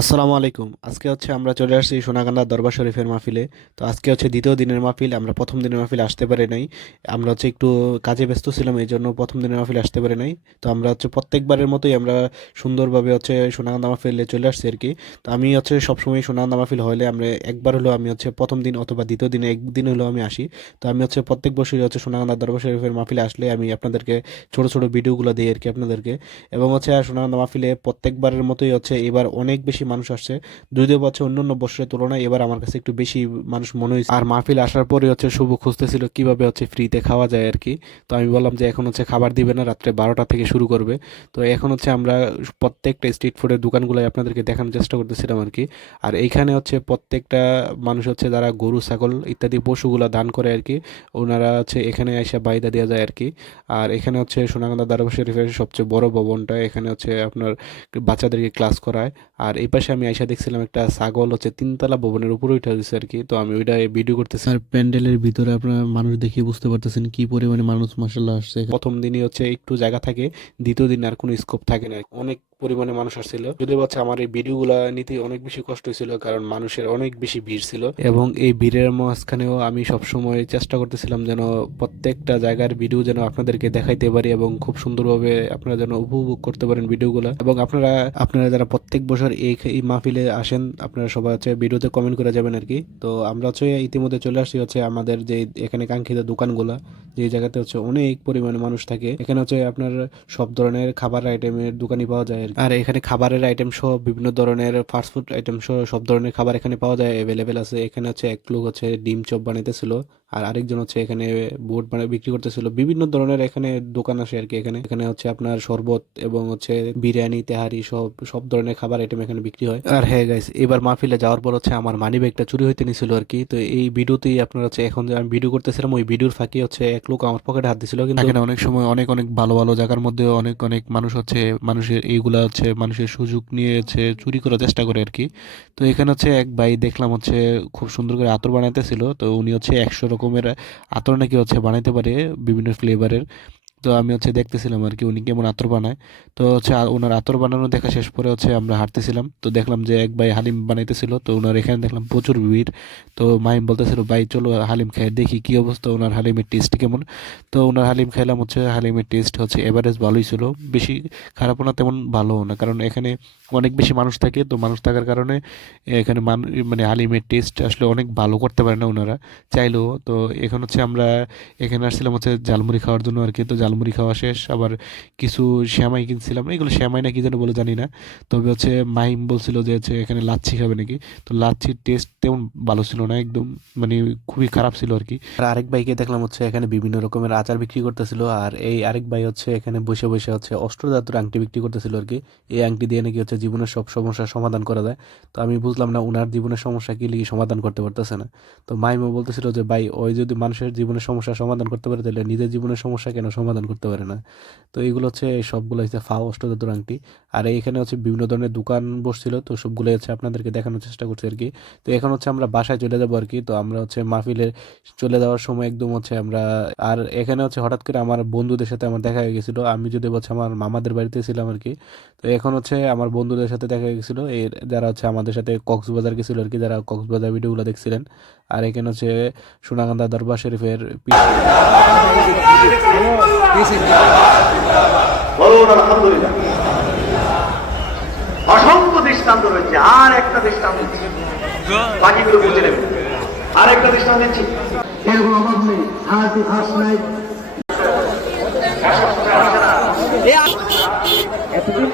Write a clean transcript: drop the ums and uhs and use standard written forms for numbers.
আসসালামু আলাইকুম। আজকে হচ্ছে আমরা চলে আসছি সোনাকান্দা দরবার শরীফের মাহফিলে। তো আজকে হচ্ছে দ্বিতীয় দিনের মাহফিল। আমরা প্রথম দিনের মাহফিলে আসতে পারি নাই। আমরা হচ্ছে একটু কাজে ব্যস্ত ছিলাম, এই জন্য প্রথম দিনের মাহফিলে আসতে পারি নাই। তো আমরা হচ্ছে প্রত্যেকবারের মতোই আমরা সুন্দরভাবে হচ্ছে সোনাকান্দা মাহফিলে চলে আসছি আর কি। তো আমি হচ্ছে সবসময় সোনাকান্দা মাহফিল হলে আমরা একবার হলেও আমি হচ্ছে প্রথম দিন অথবা দ্বিতীয় দিনে একদিন হলেও আমি আসি। তো আমি হচ্ছে প্রত্যেক বছরই হচ্ছে সোনাকান্দা দরবার শরীফের মাহফিলে আসলে আমি আপনাদেরকে ছোট ছোট ভিডিওগুলো দিই আর কি আপনাদেরকে। এবং হচ্ছে সোনাকান্দা মাহফিলে প্রত্যেকবারের মতোই হচ্ছে এবার অনেক বেশি মানুষ আসছে। যদিও হচ্ছে অন্যান্য বছরের তুলনায় এবার আমার কাছে একটু বেশি মানুষ মনে হয়েছে। আর মাহফিল আসার পরে হচ্ছে শুভ খুঁজতেছিল কিভাবে হচ্ছে ফ্রিতে খাওয়া যায় আর কি। তো আমি বললাম যে এখন হচ্ছে খাবার দিবে না, রাত্রে 12টা থেকে শুরু করবে। তো এখন হচ্ছে আমরা প্রত্যেকটা স্ট্রিট ফুডের দোকানগুলোয় আপনাদেরকে দেখানোর চেষ্টা করতেছিলাম আর কি। আর এইখানে হচ্ছে প্রত্যেকটা মানুষ হচ্ছে যারা গরু ছাগল ইত্যাদি পশুগুলা দান করে আর কি, ওনারা হচ্ছে এখানে এসে বাইদা দেওয়া যায় আর কি। আর এখানে হচ্ছে সোনাকান্দা দরবার শরীফের সবচেয়ে বড় ভবনটা, এখানে হচ্ছে আপনার বাচ্চাদেরকে ক্লাস করায়। আর এই পাশে আমি আইসা দেখছিলাম একটা ছাগল হচ্ছে তিনতলা ভবনের উপরে উঠে দিচ্ছে আর কি। তো আমি ওইটা ভিডিও করতেছি। আর প্যান্ডেলের ভিতরে আপনার মানুষ দেখে বুঝতে পারতেছেন কি পরিমাণে মানুষ মাসাল্লাহ আসছে। প্রথম দিনই হচ্ছে একটু জায়গা থাকে, দ্বিতীয় দিন আর কোনো স্কোপ থাকে না, অনেক পরিমাণে মানুষ আসছিল। যদিও হচ্ছে আমার এই ভিডিওগুলো নিতে অনেক বেশি কষ্ট হয়েছিল, কারণ মানুষের অনেক বেশি ভিড় ছিল। এবং এই ভিড়ের মাঝখানেও আমি সবসময় চেষ্টা করতেছিলাম যেন প্রত্যেকটা জায়গার ভিডিও যেন আপনাদেরকে দেখাইতে পারি এবং খুব সুন্দরভাবে আপনারা যেন উপভোগ করতে পারেন ভিডিওগুলো। এবং আপনারা আপনারা যারা প্রত্যেক বছর এই মাহফিলে আসেন, আপনারা সবাই হচ্ছে ভিডিওতে কমেন্ট করে যাবেন আর কি। তো আমরা হচ্ছে ইতিমধ্যে চলে আসছি হচ্ছে আমাদের যে এখানে কাঙ্ক্ষিত দোকানগুলা, যে জায়গাতে হচ্ছে অনেক পরিমাণে মানুষ থাকে। এখানে হচ্ছে আপনার সব ধরনের খাবার আইটেমের দোকানই পাওয়া যায় আর কি। আর এখানে খাবারের আইটেম সহ বিভিন্ন ধরনের ফাস্টফুড আইটেম সহ সব ধরনের খাবার এখানে পাওয়া যায়, অ্যাভেলেবেল আছে। এখানে হচ্ছে এক লোক হচ্ছে ডিম চপ বানাইতেছিল, আর আরেকজন হচ্ছে এখানে বোর্ড মানে বিক্রি করতেছিল। বিভিন্ন ধরনের এখানে দোকান আসে আর কি। এখানে এখানে হচ্ছে আপনার শরবত এবং হচ্ছে বিরিয়ানি তেহারি সব সব ধরনের খাবার আইটেম এখানে বিক্রি হয়। আর হ্যাঁ গাইস, এবার মাহফিলে যাওয়ার পর হচ্ছে আমার মানি ব্যাগটা চুরি হইতে নিছিল আর কি। তো এই ভিডিওতেই আপনার হচ্ছে এখন যে আমি ভিডিও করতেছিলাম, ওই ভিডিওর ফাঁকে হচ্ছে এক লোক আমার পকেটে হাত দিছিল। কিন্তু এখানে অনেক সময় অনেক অনেক ভালো ভালো জায়গার মধ্যে অনেক অনেক মানুষ হচ্ছে মানুষের এইগুলা হচ্ছে মানুষের সুযোগ নিয়ে হচ্ছে চুরি করার চেষ্টা করে আর কি। তো এখানে হচ্ছে এক ভাই দেখলাম হচ্ছে খুব সুন্দর করে আতর বানাইতেছিল। তো উনি হচ্ছে 100 রকমের আতর নাকি হচ্ছে বানাইতে পারে, বিভিন্ন ফ্লেভারের। তো আমি হচ্ছে দেখতেছিলাম আর কি উনি কেমন আতর বানায়। তো হচ্ছে ওনার আতর বানানো দেখা শেষ পরে হচ্ছে আমরা হাঁটতেছিলাম, তো দেখলাম যে এক ভাই হালিম বানাইতেছিল। তো ওনার এখানে দেখলাম প্রচুর ভিড়। তো মাহিম বলতেছিল ভাই চলো হালিম খাই দেখি কি অবস্থা, ওনার হালিমের টেস্ট কেমন। তো ওনার হালিম খাইলাম, হচ্ছে হালিমের টেস্ট হচ্ছে এভারেজ ভালোই ছিল, বেশি খারাপও না তেমন ভালোও না, কারণ এখানে অনেক বেশি মানুষ থাকে। তো মানুষ থাকার কারণে এখানে মানে হালিমের টেস্ট আসলে অনেক ভালো করতে পারে না ওনারা চাইলেও। তো এখন হচ্ছে আমরা এখানে আসছিলাম হচ্ছে ঝালমুড়ি খাওয়ার জন্য আর কি। তো ঝালমুড়ি খাওয়া শেষ, আবার কিছু শ্যামাই কিনছিলাম, এগুলো শ্যামাই না কি যেন বলে জানি না। তবে হচ্ছে মাহিম বলছিল যে হচ্ছে এখানে লাচ্ছি খাবে নাকি। তো লাচ্ছির টেস্ট তেমন ভালো ছিল না, একদম মানে খুবই খারাপ ছিল আর কি। আর আরেক ভাইকে দেখলাম হচ্ছে এখানে বিভিন্ন রকমের আচার বিক্রি করতেছিল, আর এই আরেক ভাই হচ্ছে এখানে বসে বসে হচ্ছে অষ্টধাতুর আংটি বিক্রি করতেছিল আর কি। এই আংটি দিয়ে নাকি হচ্ছে জীবনের সব সমস্যার সমাধান করা যায়। তো আমি বুঝলাম না উনার জীবনের সমস্যা কি লিগে সমাধান করতে পারতেছে না। তো মাইমও বলতেছিল যে ভাই ওই যদি মানুষের জীবনের সমস্যা সমাধান করতে পারে তাহলে নিজের জীবনের সমস্যা কেন সমাধান করতে পারে না। তো এইগুলো হচ্ছে এই সবগুলো হচ্ছে ফাও অষ্টধাতুর আংটি। আর এইখানে হচ্ছে বিভিন্ন ধরনের দোকান বসছিল, তো সবগুলো হচ্ছে আপনাদেরকে দেখানোর চেষ্টা করছি আর কি। তো এখন হচ্ছে আমরা বাসায় চলে যাবো আর কি। তো আমরা হচ্ছে মাহফিলে চলে যাওয়ার সময় একদম হচ্ছে আমরা, আর এখানে হচ্ছে হঠাৎ করে আমার বন্ধুদের সাথে আমার দেখা হয়ে গেছিলো। আমি যদি হচ্ছে আমার মামাদের বাড়িতে ছিলাম আর কি। তো এখন হচ্ছে আমার বন্ধুদের সাথে দেখা হয়ে গেছিলো, এর যারা হচ্ছে আমাদের সাথে কক্সবাজার গেছিল আর কি, যারা কক্সবাজার ভিডিওগুলো দেখছিলেন। আর এখানে হচ্ছে সোনাকান্দা দরবার শরীফের বলুন আলহামদুলিল্লাহ। অসংখ্য দৃষ্টান্ত রয়েছে, আর একটা দৃষ্টান্ত বাকিগুলো বুঝে নেবেন। আর একটা দৃষ্টান্ত দিচ্ছি, এরকম অভাব নেই, হাত হাস নাই। এতদিন